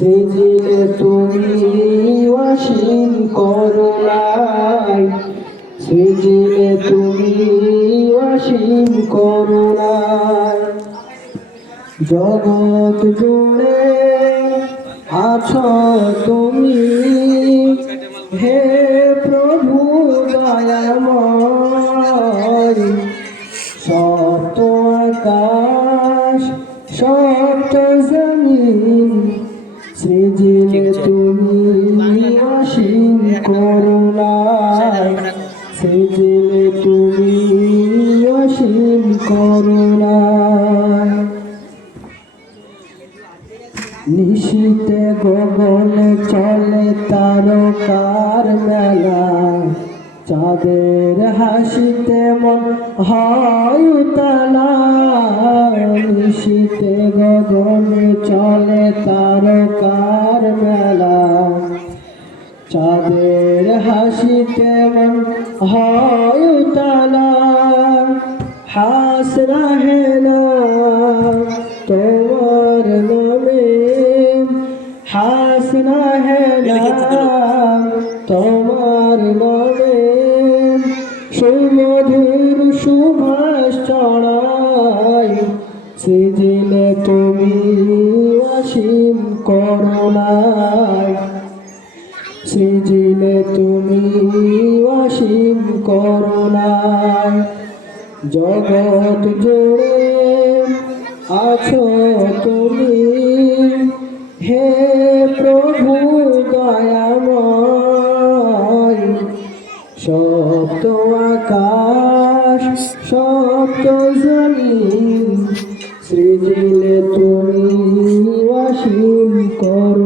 সৃজিলে তুমি অসীম করুণায়, সৃজিলে তুমি অসীম করুণায়। জগৎ জুড়ে আছো তুমি, হে প্রভু দয়াময়। সপ্ত আকাশ সপ্ত জমিন, সৃজিলে তুমি অসীম করুণায়, সৃজিলে তুমি অসীম করুণায়। নিশীতে গগনে চলে তারকার মেলা, চাঁদের হাসিতে মন হয় উতলা। নিশীতে গগনে চলে তারকার মেলা, চাঁদের হাসিতে মন হয় উতলা। হাসরা হে না তোমার নামে, হাসরা হে না তোমার নামে। সুমধুর সুভাষ চড়াই, সৃজিলে তুমি অসীম করুণায়, সৃজিলে তুমি অসীম করুণায়। জগৎ জুড়ে আছো তুমি, হে প্রভু দয়াময়। সপ্ত আকাশ সপ্ত জমিন, সৃজিলে তুমি অসীম করুণায়।